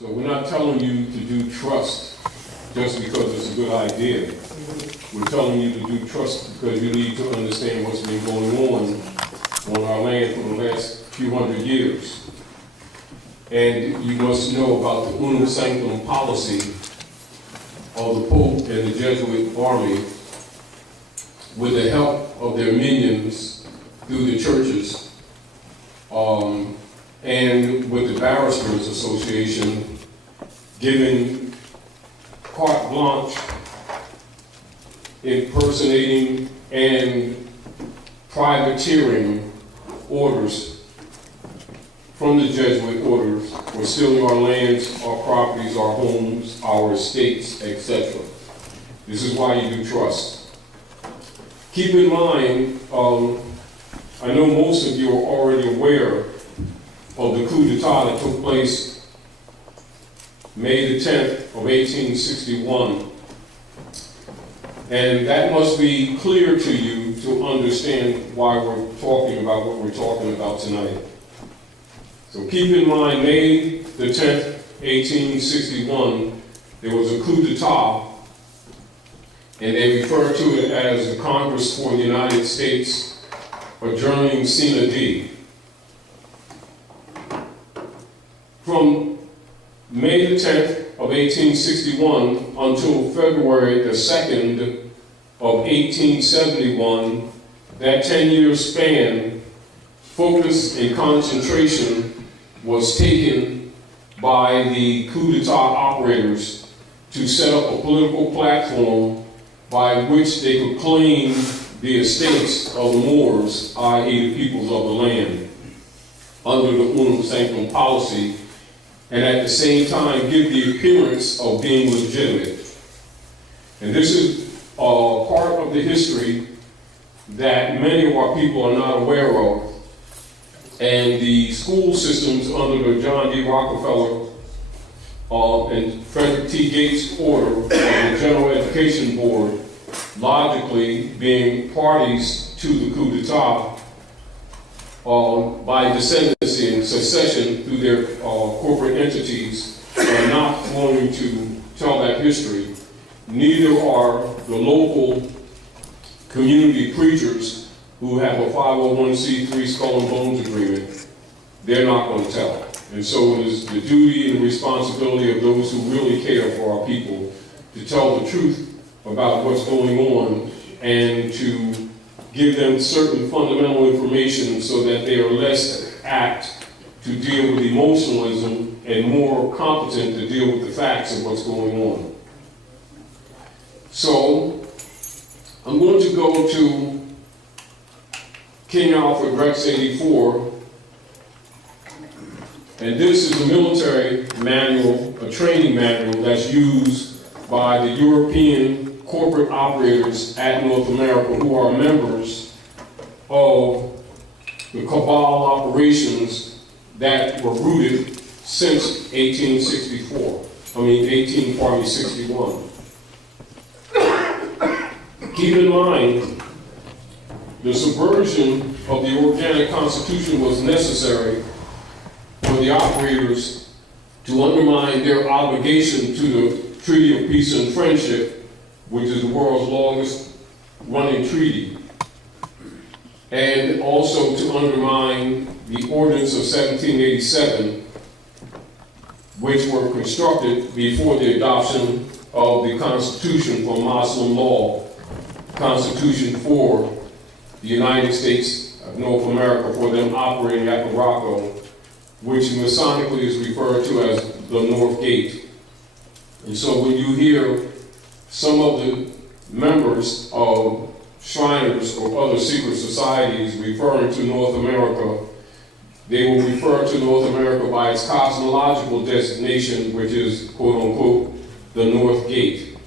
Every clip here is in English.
So we're not telling you to do trust just because it's a good idea. We're telling you to do trust because you need to understand what's been going on our land for the last few hundred years. And you must know about the unum sanctum policy of the Pope and the Jesuit army with the help of their minions through the churches, and with the Barristers Association giving carte blanche, impersonating and privateering orders from the Jesuit orders for stealing our lands, our properties, our homes, our estates, etc. This is why you do trust. Keep in mind, I know most of you are already aware of the coup d'etat that took place May the 10th of 1861. And that must be clear to you to understand why we're talking about what we're talking about tonight. So keep in mind, May the 10th, 1861, there was a coup d'etat, and they refer to it as the Congress for the United States adjourning sine die. From May the 10th of 1861 until February the 2nd of 1871, that 10-year span, focus and concentration was taken by the coup d'etat operators to set up a political platform by which they could claim the estates of the Moors, i.e. the peoples of the land, under the unum sanctum policy, and at the same time give the appearance of being legitimate. And this is part of the history that many of our people are not aware of. And the school systems under the John D. Rockefeller and Frederick T. Gates order of the General Education Board, logically being parties to the coup d'etat, by descendancy and succession through their corporate entities, are not willing to tell that history. Neither are the local community preachers who have a 501c3 skull and bones agreement. They're not going to tell. And so it is the duty and responsibility of those who really care for our people to tell the truth about what's going on and to give them certain fundamental information so that they are less apt to deal with emotionalism and more competent to deal with the facts of what's going on. So, I'm going to go to King Alfred Rex 84, and this is a military manual, a training manual that's used by the European corporate operators at North America who are members of the cabal operations that were rooted since 1861. Keep in mind, the subversion of the organic constitution was necessary for the operators to undermine their obligation to the Treaty of Peace and Friendship, which is the world's longest running treaty, and also to undermine the Ordinance of 1787, which were constructed before the adoption of the Constitution for Muslim law, Constitution for the United States of North America, for them operating at Morocco, which Masonically is referred to as the North Gate. And so when you hear some of the members of Shriners or other secret societies referring to North America, they will refer to North America by its cosmological designation, which is, quote unquote, the North Gate.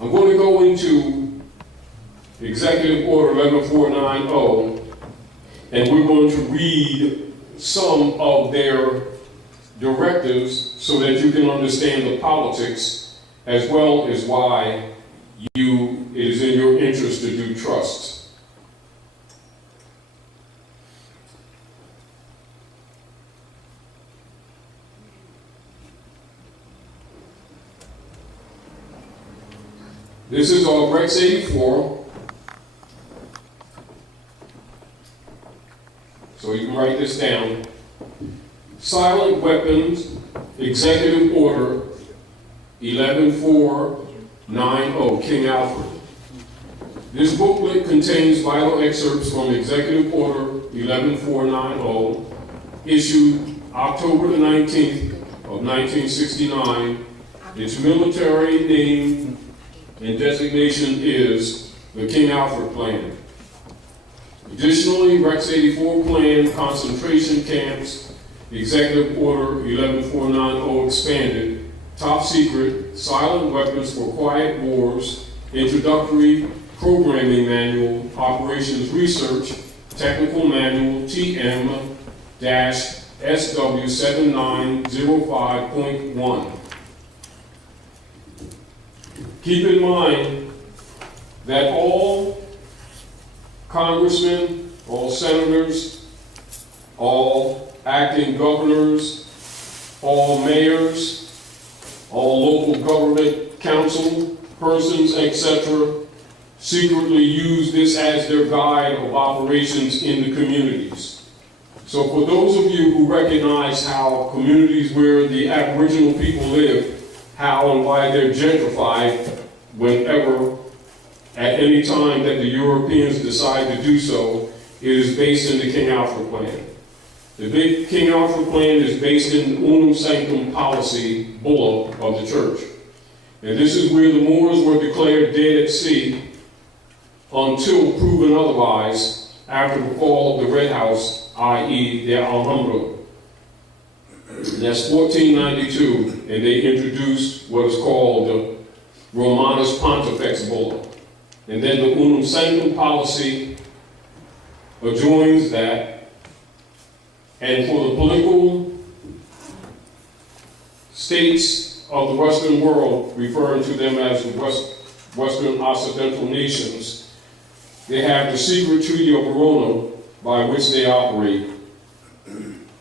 I'm going to go into Executive Order 11490, and we're going to read some of their directives so that you can understand the politics as well as why it is in your interest to do trust. This is our Rex 84. So you can write this down. Silent Weapons Executive Order 11490, King Alfred. This booklet contains vital excerpts from Executive Order 11490, issued October the 19th of 1969. Its military name and designation is the King Alfred Plan. Additionally, Rex 84 Plan Concentration Camps, Executive Order 11490 expanded, Top Secret, Silent Weapons for Quiet Wars, Introductory Programming Manual, Operations Research, Technical Manual TM-SW7905.1. Keep in mind that all congressmen, all senators, all acting governors, all mayors, all local government council persons, etc., secretly use this as their guide of operations in the communities. So for those of you who recognize how communities where the Aboriginal people live, how and why they're gentrified whenever, at any time that the Europeans decide to do so, it is based in the King Alfred Plan. The big King Alfred Plan is based in the Unum Sanctum Policy, Bulla of the Church. And this is where the Moors were declared dead at sea until proven otherwise after the fall of the Red House, i.e. the Alhambra. That's 1492, and they introduced what is called the Romanus Pontifex Bulla. And then the Unum Sanctum Policy adjoins that, and for the political states of the Western world, referring to them as the Western Occidental nations, they have the secret Treaty of Verona by which they operate.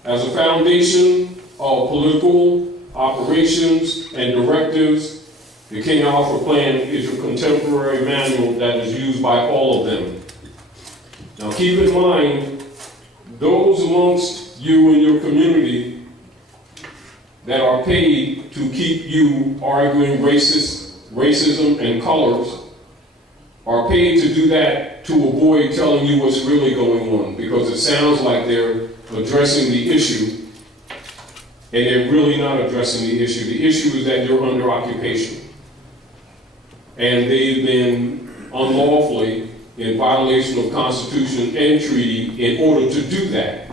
As a foundation of political operations and directives, the King Alfred Plan is a contemporary manual that is used by all of them. Now keep in mind, those amongst you in your community that are paid to keep you arguing racism and colors are paid to do that to avoid telling you what's really going on, because it sounds like they're addressing the issue, and they're really not addressing the issue. The issue is that you're under occupation. And they've been unlawfully in violation of Constitution and treaty in order to do that.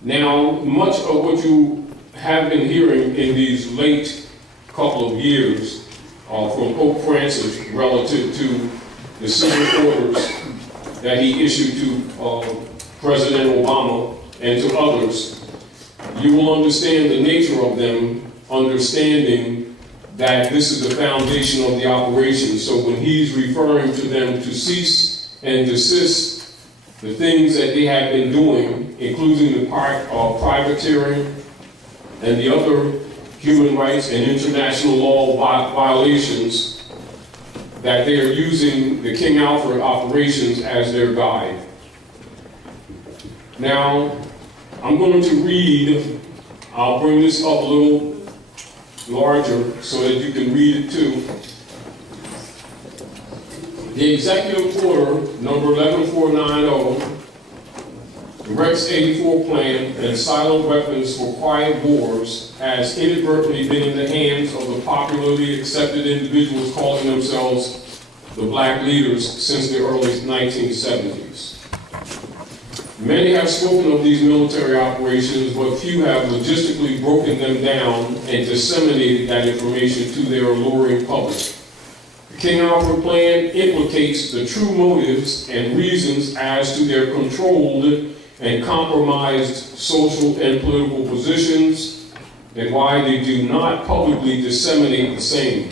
Now, much of what you have been hearing in these late couple of years from Pope Francis relative to the civil orders that he issued to President Obama and to others, you will understand the nature of them, understanding that this is the foundation of the operation. So when he's referring to them to cease and desist the things that they have been doing, including the part of privateering and the other human rights and international law violations, that they are using the King Alfred operations as their guide. Now, I'm going to read, I'll bring this up a little larger so that you can read it too. The Executive Order number 11490, the Rex 84 Plan, and Silent Weapons for Quiet Wars has inadvertently been in the hands of the popularly accepted individuals calling themselves the Black leaders since the early 1970s. Many have spoken of these military operations, but few have logistically broken them down and disseminated that information to their alluring public. The King Alfred Plan implicates the true motives and reasons as to their controlled and compromised social and political positions, and why they do not publicly disseminate the same.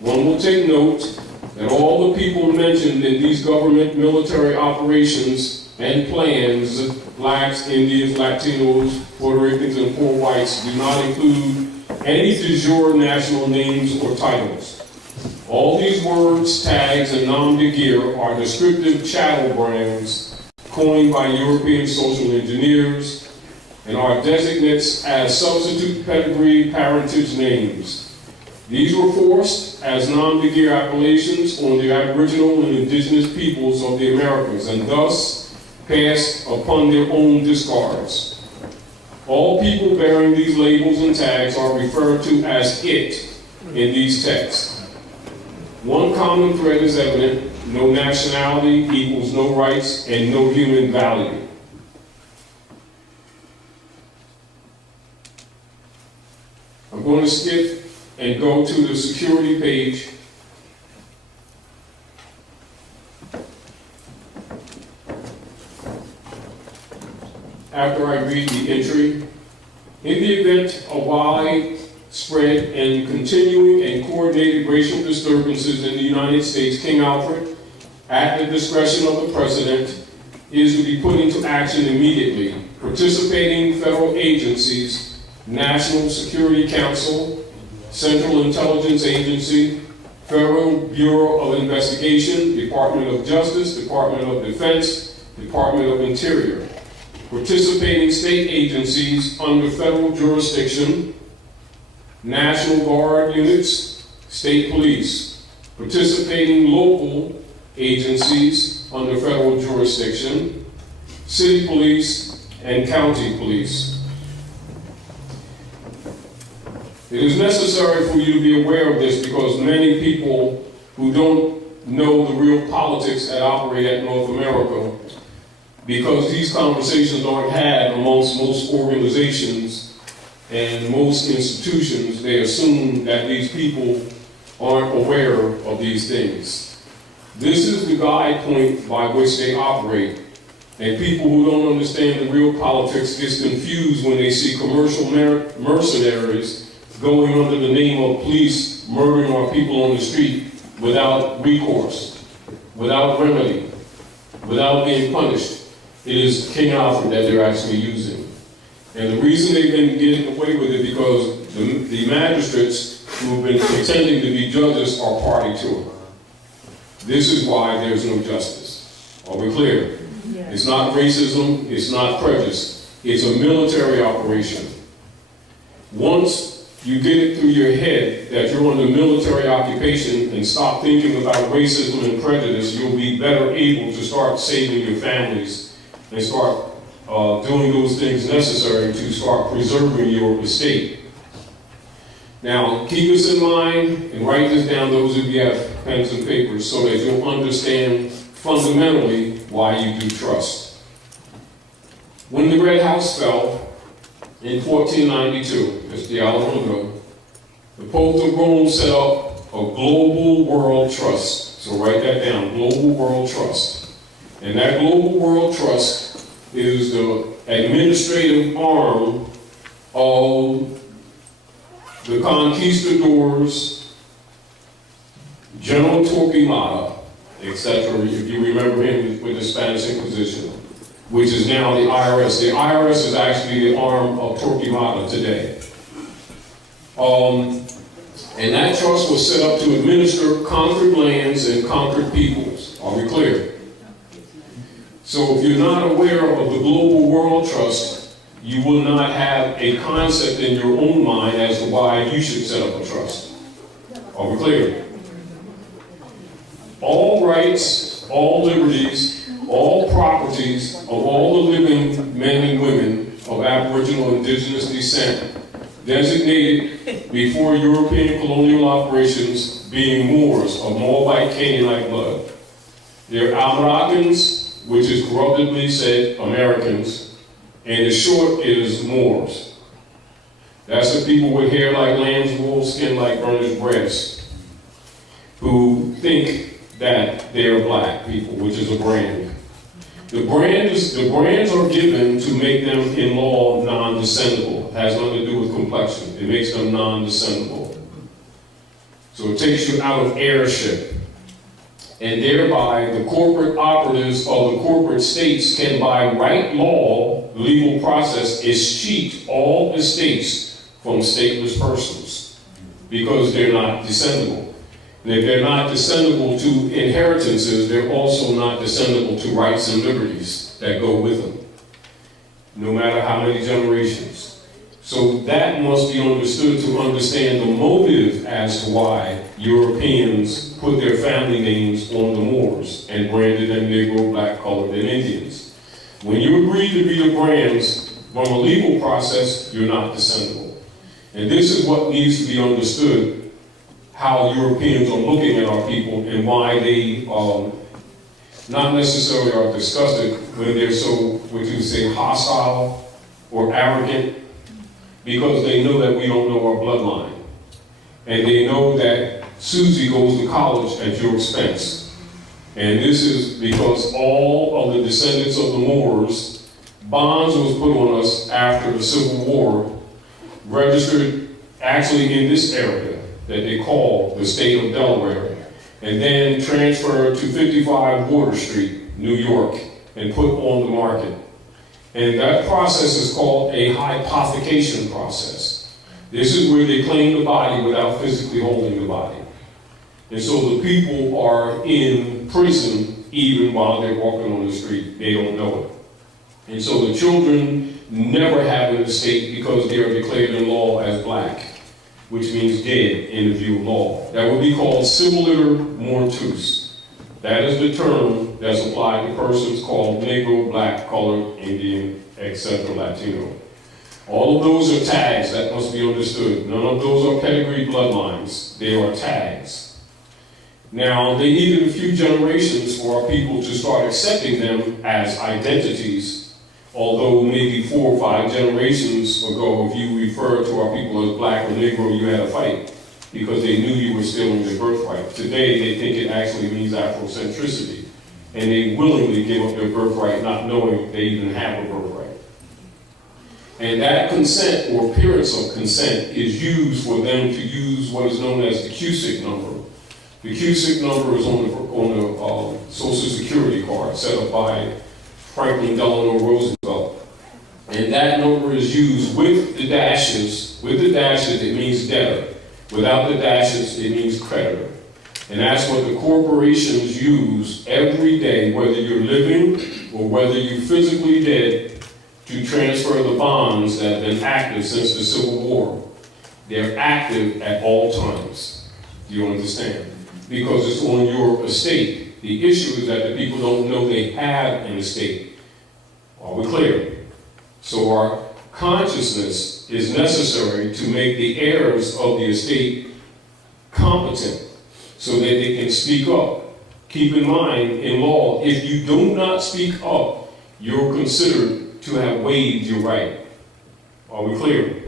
One will take note that all the people mentioned in these government military operations and plans, blacks, Indians, Latinos, Puerto Ricans, and poor whites, do not include any de jure national names or titles. All these words, tags, and nom de guerre are descriptive chattel brands coined by European social engineers and are designates as substitute pedigree parentage names. These were forced as nom de guerre appellations on the Aboriginal and indigenous peoples of the Americas and thus passed upon their own discards. All people bearing these labels and tags are referred to as it in these texts. One common thread is evident: no nationality equals no rights and no human value. I'm going to skip and go to the security page. After I read the entry, in the event of widespread and continuing and coordinated racial disturbances in the United States, King Alfred, at the discretion of the President, is to be put into action immediately. Participating federal agencies, National Security Council, Central Intelligence Agency, Federal Bureau of Investigation, Department of Justice, Department of Defense, Department of Interior. Participating state agencies under federal jurisdiction, National Guard units, state police. Participating local agencies under federal jurisdiction, city police and county police. It is necessary for you to be aware of this because many people who don't know the real politics that operate at North America, because these conversations aren't had amongst most organizations and most institutions, they assume that these people aren't aware of these things. This is the guide point by which they operate, and people who don't understand the real politics get confused when they see commercial mercenaries going under the name of police, murdering our people on the street without recourse, without remedy, without being punished. It is King Alfred that they're actually using. And the reason they've been getting away with it because the magistrates who have been pretending to be judges are party to it. This is why there's no justice. Are we clear? Yeah. It's not racism, it's not prejudice. It's a military operation. Once you get it through your head that you're under military occupation and stop thinking about racism and prejudice, you'll be better able to start saving your families and start doing those things necessary to start preserving your estate. Now, keep this in mind and write this down, those of you who have pens and papers, so that you'll understand fundamentally why you do trust. When the Red House fell in 1492, that's the Alamo, the Pope of Rome set up a global world trust. So write that down, global world trust. And that global world trust is the administrative arm of the conquistadors, General Torquemada, etc., if you remember him with the Spanish Inquisition, which is now the IRS. The IRS is actually the arm of Torquemada today. And that trust was set up to administer conquered lands and conquered peoples. Are we clear? So if you're not aware of the global world trust, you will not have a concept in your own mind as to why you should set up a trust. Are we clear? All rights, all liberties, all properties of all the living men and women of Aboriginal indigenous descent designated before European colonial operations being Moors of Moabite Canaanite blood. They're Americans, which is corruptedly said Americans, and the short is Moors. That's the people with hair like lamb's wool, skin like burnished brass, who think that they're black people, which is a brand. The brands are given to make them in law non-descendable. It has nothing to do with complexion. It makes them non-descendable. So it takes you out of heirship. And thereby, the corporate operatives of the corporate states can, by right law, legal process, escheat all estates from stateless persons because they're not descendable. And if they're not descendable to inheritances, they're also not descendable to rights and liberties that go with them, no matter how many generations. So that must be understood to understand the motive as to why Europeans put their family names on the Moors and branded them Negro, Black, Colored, and Indians. When you agree to be the brands from a legal process, you're not descendable. And this is what needs to be understood, how Europeans are looking at our people and why they not necessarily are disgusted when they're so, what you say, hostile or arrogant, because they know that we don't know our bloodline. And they know that Susie goes to college at your expense. And this is because all of the descendants of the Moors, bonds was put on us after the Civil War, registered actually in this area that they call the state of Delaware, and then transferred to 55 Water Street, New York, and put on the market. And that process is called a hypothecation process. This is where they claim the body without physically holding the body. And so the people are in prison even while they're walking on the street. They don't know it. And so the children never have an estate because they are declared in law as black, which means dead in the view of law. That would be called civiliter mortuus. That is the term that's applied to persons called Negro, Black, Colored, Indian, etc., Latino. All of those are tags that must be understood. None of those are pedigree bloodlines. They are tags. Now, they needed a few generations for our people to start accepting them as identities. Although maybe 4 or 5 generations ago, if you referred to our people as black or Negro, you had a fight because they knew you were stealing their birthright. Today, they think it actually means Afrocentricity, and they willingly give up their birthright not knowing they even have a birthright. And that consent or appearance of consent is used for them to use what is known as the Cusick number. The Cusick number is on the Social Security card set up by Franklin Delano Roosevelt. And that number is used with the dashes. With the dashes, it means debtor. Without the dashes, it means creditor. And that's what the corporations use every day, whether you're living or whether you're physically dead, to transfer the bonds that have been active since the Civil War. They're active at all times. Do you understand? Because it's on your estate. The issue is that the people don't know they have an estate. Are we clear? So our consciousness is necessary to make the heirs of the estate competent so that they can speak up. Keep in mind, in law, if you do not speak up, you're considered to have waived your right. Are we clear?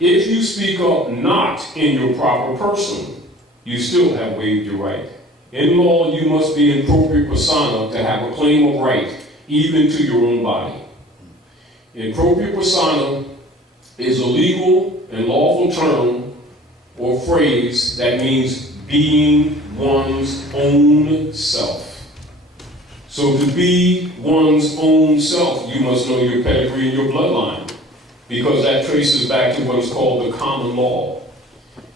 If you speak up not in your proper person, you still have waived your right. In law, you must be in propria persona to have a claim of right, even to your own body. In propria persona is a legal and lawful term or phrase that means being one's own self. So to be one's own self, you must know your pedigree and your bloodline, because that traces back to what is called the common law.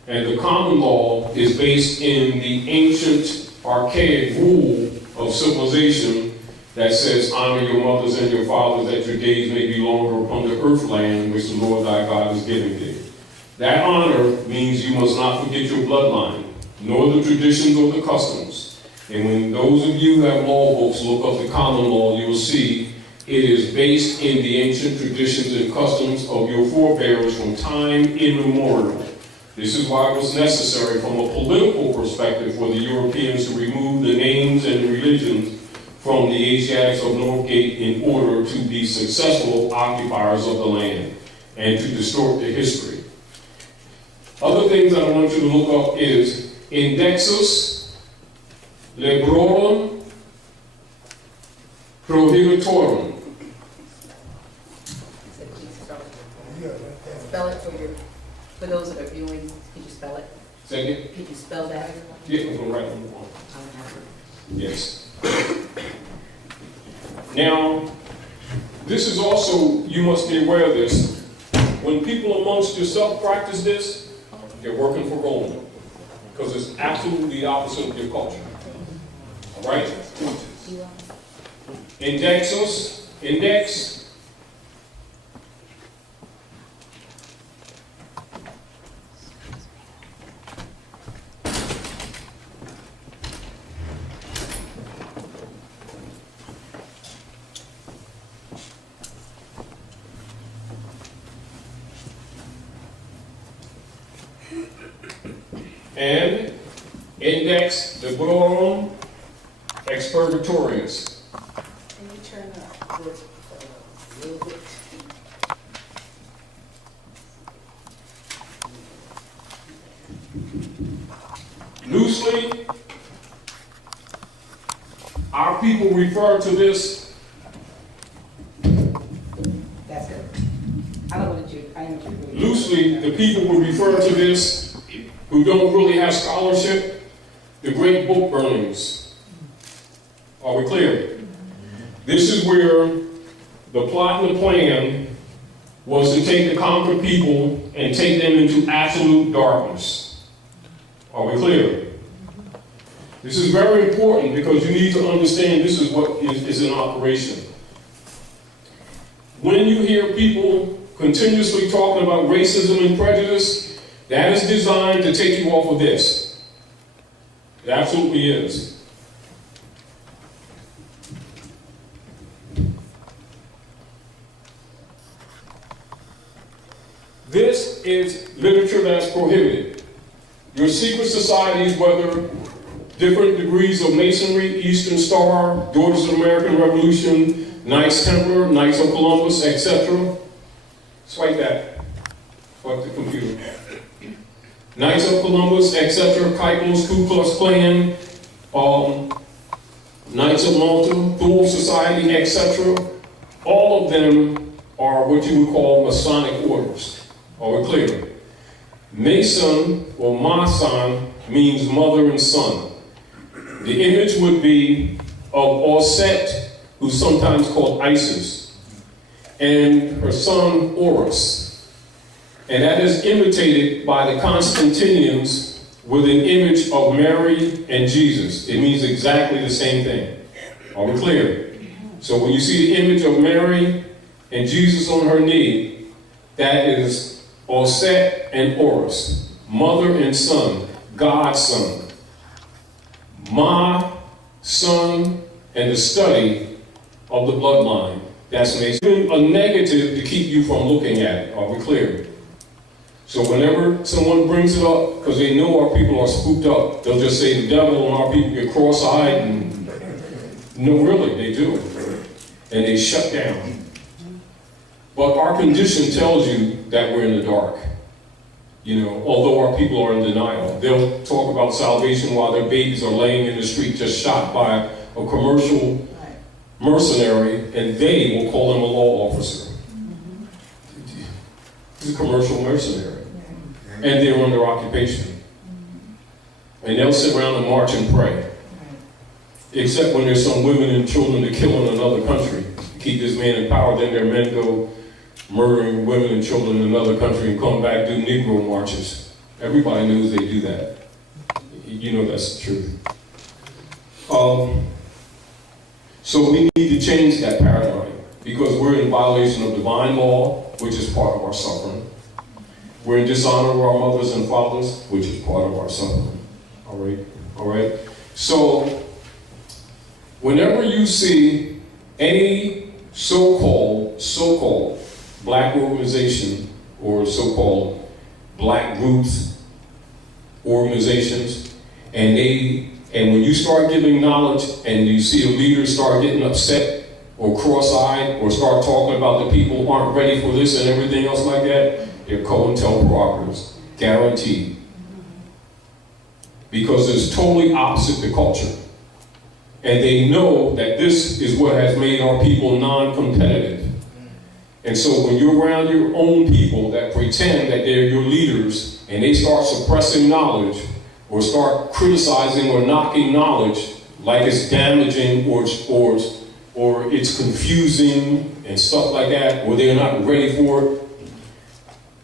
And the common law is based in the ancient, archaic rule of civilization that says, honor your mothers and your fathers, that your days may be longer upon the earth land which the Lord thy God is giving thee. That honor means you must not forget your bloodline, nor the traditions or the customs. And when those of you who have law books look up the common law, you will see it is based in the ancient traditions and customs of your forebears from time immemorial. This is why it was necessary from a political perspective for the Europeans to remove the names and religions from the Asiatics of Northgate in order to be successful occupiers of the land and to distort the history. Other things that I want you to look up is Indexus Librorum Prohibitorum. Spell it for those that are viewing. Could you spell it? Second? Could you spell that? Yeah, I'm going to write on the wall. Yes. Now, this is also, you must be aware of this. When people amongst yourself practice this, they're working for Rome. because it's absolutely the opposite of your culture. All right? Index. And index the glorum expurgatorius. Can you turn up a little bit? Loosely, our people refer to this. That's it. I don't want you, I know what you're Loosely, the people will refer to this who don't really have scholarship, the great book burnings. Are we clear? This is where the plot and the plan was to take the conquered people and take them into absolute darkness. Are we clear? This is very important because you need to understand this is what is in operation. When you hear people continuously talking about racism and prejudice, that is designed to take you off of this. It absolutely is. This is literature that's prohibited. Your secret societies, whether different degrees of Masonry, Eastern Star, Daughters of the American Revolution, Knights Templar, Knights of Columbus, etc. Swipe that. Swipe the computer. Knights of Columbus, etc., Keikos, Ku Klux Klan, Knights of Malta, Thule Society, etc. All of them are what you would call Masonic orders. Are we clear? Mason, or Mason, means mother and son. The image would be of Osset, who's sometimes called Isis, and her son Horus. And that is imitated by the Constantinians with an image of Mary and Jesus. It means exactly the same thing. Are we clear? So when you see the image of Mary and Jesus on her knee, that is Osset and Horus, mother and son, God's son. Ma, son, and the study of the bloodline. That's Mason. A negative to keep you from looking at it. Are we clear? So whenever someone brings it up, because they know our people are spooked up, they'll just say the devil and our people get cross-eyed, and no, really, they do. And they shut down. But our condition tells you that we're in the dark. You know, although our people are in denial. They'll talk about salvation while their babies are laying in the street just shot by a commercial mercenary, and they will call him a law officer. He's a commercial mercenary. And they're under occupation. And they'll sit around and march and pray. Except when there's some women and children to kill in another country. Keep this man in power, then their men go murdering women and children in another country and come back, do Negro marches. Everybody knows they do that. You know that's the truth. So we need to change that paradigm because we're in violation of divine law, which is part of our suffering. We're in dishonor of our mothers and fathers, which is part of our suffering. All right? So, whenever you see any so-called black organization or so-called black groups, organizations, and when you start giving knowledge and you see a leader start getting upset or cross-eyed or start talking about the people who aren't ready for this and everything else like that, they're COINTELPRO-operatives, guaranteed. Because it's totally opposite the culture. And they know that this is what has made our people non-competitive. And so when you're around your own people that pretend that they're your leaders and they start suppressing knowledge or start criticizing or knocking knowledge like it's damaging or it's confusing and stuff like that, or they're not ready for it,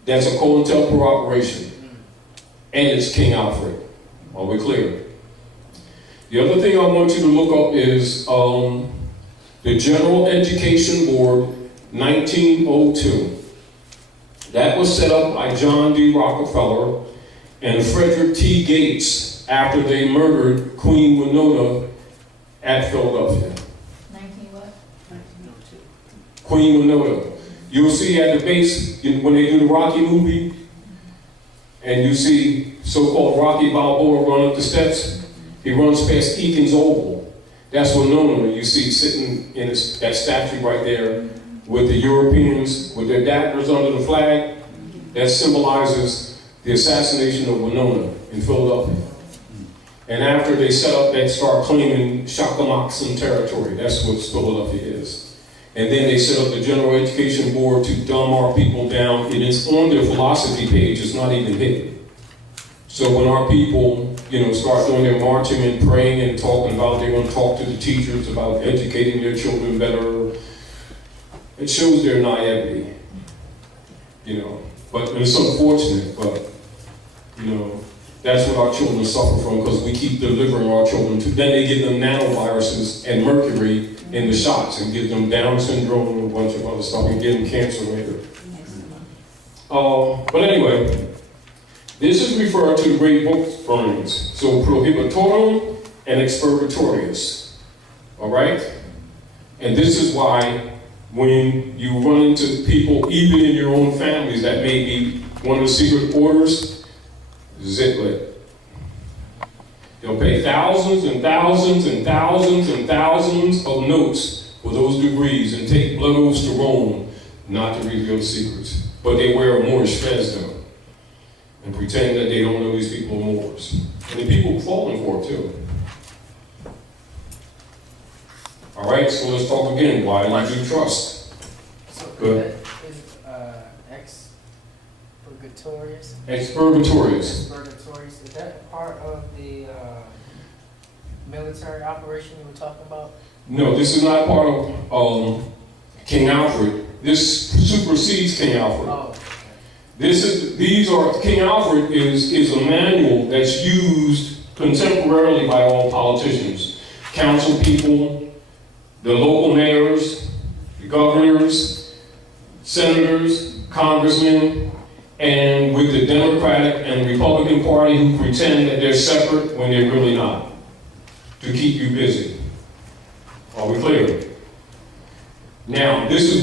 that's a COINTELPRO operation. And it's King Alfred. Are we clear? The other thing I want you to look up is the General Education Board, 1902. That was set up by John D. Rockefeller and Frederick T. Gates after they murdered Queen Winona at Philadelphia. 19 what? 1902. Queen Winona. You'll see at the base, when they do the Rocky movie, and you see so-called Rocky Balboa run up the steps, he runs past Eakins Oval. That's Winona. You see sitting in that statue right there with the Europeans, with their daggers under the flag. That symbolizes the assassination of Winona in Philadelphia. And after they set up, they start claiming Shakamoxon territory. That's what Philadelphia is. And then they set up the General Education Board to dumb our people down. It is on their philosophy page. It's not even hidden. So when our people, start doing their marching and praying and talking about they're going to talk to the teachers about educating their children better, it shows their naivety. But it's unfortunate, but that's what our children suffer from because we keep delivering our children to. Then they give them nanoviruses and mercury in the shots and give them Down syndrome and a bunch of other stuff and give them cancer later. But anyway, this is referred to the great book burnings. So prohibitorum and expurgatorius. All right? And this is why when you run into people, even in your own families, that may be one of the secret orders, ziplet. They'll pay thousands and thousands and thousands and thousands of notes for those degrees and take blood oaths to Rome not to reveal the secrets. But they wear a Moorish fez though and pretend that they don't know these people are Moors. And the people are falling for it too. All right, so let's talk again. Why do you trust? So Good. is expurgatorius? Expurgatorius. Expurgatorius, is that part of the military operation you were talking about? No, this is not part of King Alfred. This supersedes King Alfred. Oh, okay. King Alfred is a manual that's used contemporarily by all politicians, council people, the local mayors, the governors, senators, congressmen, and with the Democratic and Republican Party who pretend that they're separate when they're really not, to keep you busy. Are we clear? Now, this is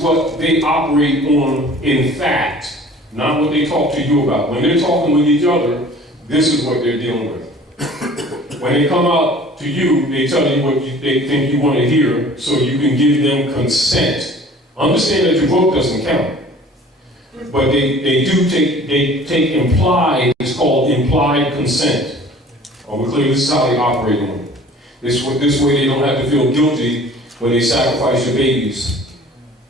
what they operate on in fact, not what they talk to you about. When they're talking with each other, this is what they're dealing with. When they come out to you, they tell you what they think you want to hear so you can give them consent. Understand that your vote doesn't count. But they take implied, it's called implied consent. Are we clear? This is how they operate on it. This way they don't have to feel guilty when they sacrifice your babies.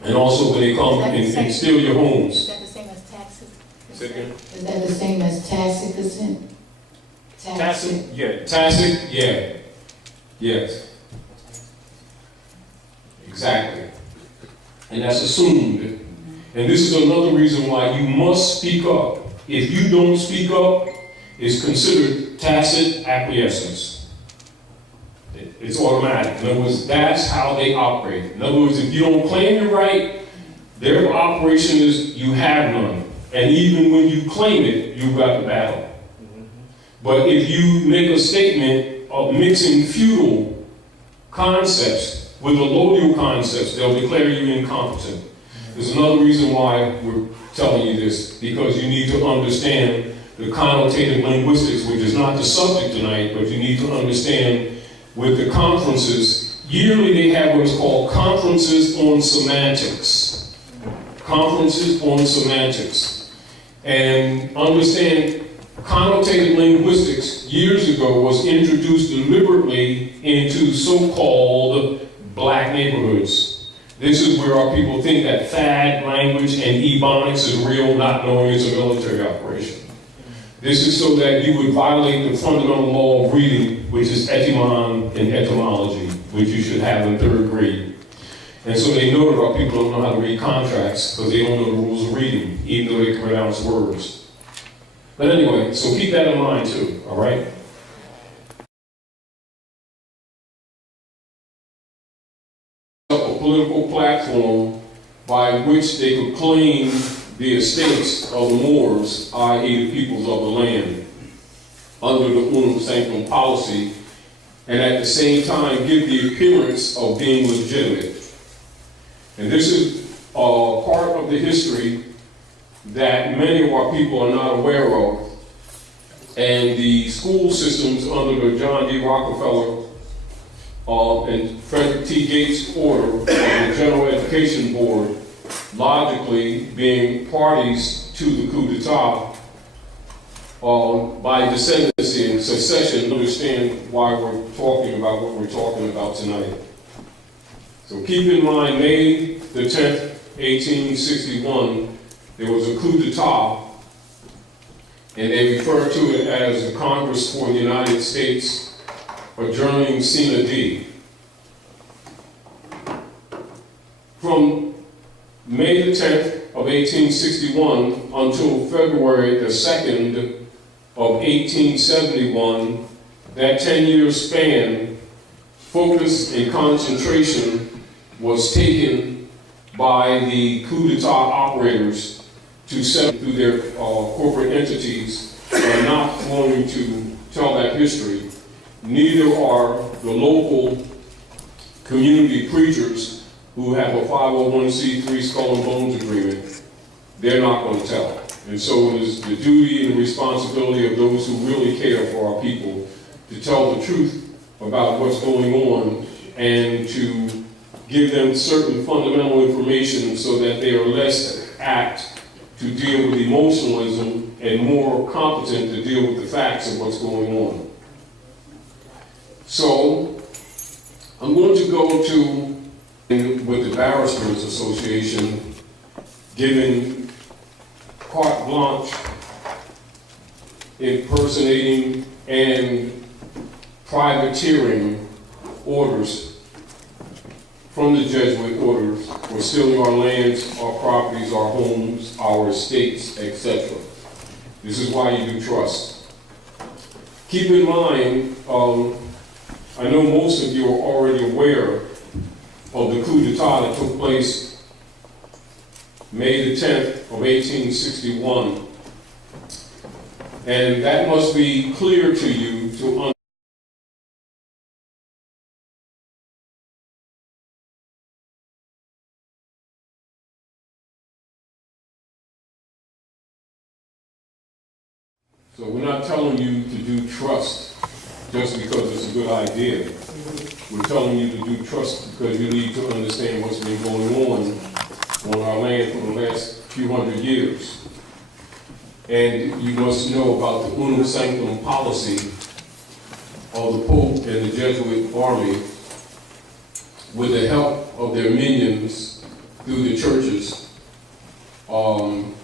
And also when they come and steal your homes. Is that the same as taxes? Say again? Is that the same as tacit consent? Tacit, yeah. Tacit, yeah. Yes. Exactly. And that's assumed. And this is another reason why you must speak up. If you don't speak up, it's considered tacit acquiescence. It's automatic. In other words, that's how they operate. In other words, if you don't claim your right, their operation is you have none. And even when you claim it, you've got the battle. But if you make a statement of mixing feudal concepts with allodial concepts, they'll declare you incompetent. There's another reason why we're telling you this, because you need to understand the connotative linguistics, which is not the subject tonight, but you need to understand with the conferences, yearly they have what is called conferences on semantics. Conferences on semantics. And understand connotative linguistics years ago was introduced deliberately into so-called black neighborhoods. This is where our people think that fad language and ebonics is real, not knowing it's a military operation. This is so that you would violate the fundamental law of reading, which is etymon and etymology, which you should have in 3rd grade. And so they know that our people don't know how to read contracts because they don't know the rules of reading, even though they can pronounce words. But anyway, so keep that in mind too, all right? A political platform by which they could claim the estates of the Moors, i.e. the peoples of the land, under the unum sanctum policy, and at the same time give the appearance of being legitimate. And this is part of the history that many of our people are not aware of. And the school systems under the John D. Rockefeller and Frederick T. Gates order of the General Education Board, logically being parties to the coup d'etat, by descendancy and succession, understand why we're talking about what we're talking about tonight. So keep in mind, May the 10th, 1861, there was a coup d'etat, and they refer to it as the Congress for the United States adjourning Sine Die. From May the 10th of 1861 until February the 2nd of 1871, that 10-year span, focus and concentration was taken by the coup d'etat operators to set through their corporate entities. Are not wanting to tell that history. Neither are the local community preachers who have a 501c3 skull and bones agreement. They're not going to tell. And so it is the duty and the responsibility of those who really care for our people to tell the truth about what's going on and to give them certain fundamental information so that they are less apt to deal with emotionalism and more competent to deal with the facts of what's going on. So I'm going to go to, with the Barristers Association, giving carte blanche, impersonating and privateering orders from the Jesuit orders for stealing our lands, our properties, our homes, our estates, etc. This is why you do trust. Keep in mind, I know most of you are already aware of the coup d'etat that took place May the 10th of 1861. And that must be clear to you to understand. So we're not telling you to do trust just because it's a good idea. We're telling you to do trust because you need to understand what's been going on our land for the last few hundred years. And you must know about the unum sanctum policy of the Pope and the Jesuit army with the help of their minions through the churches. And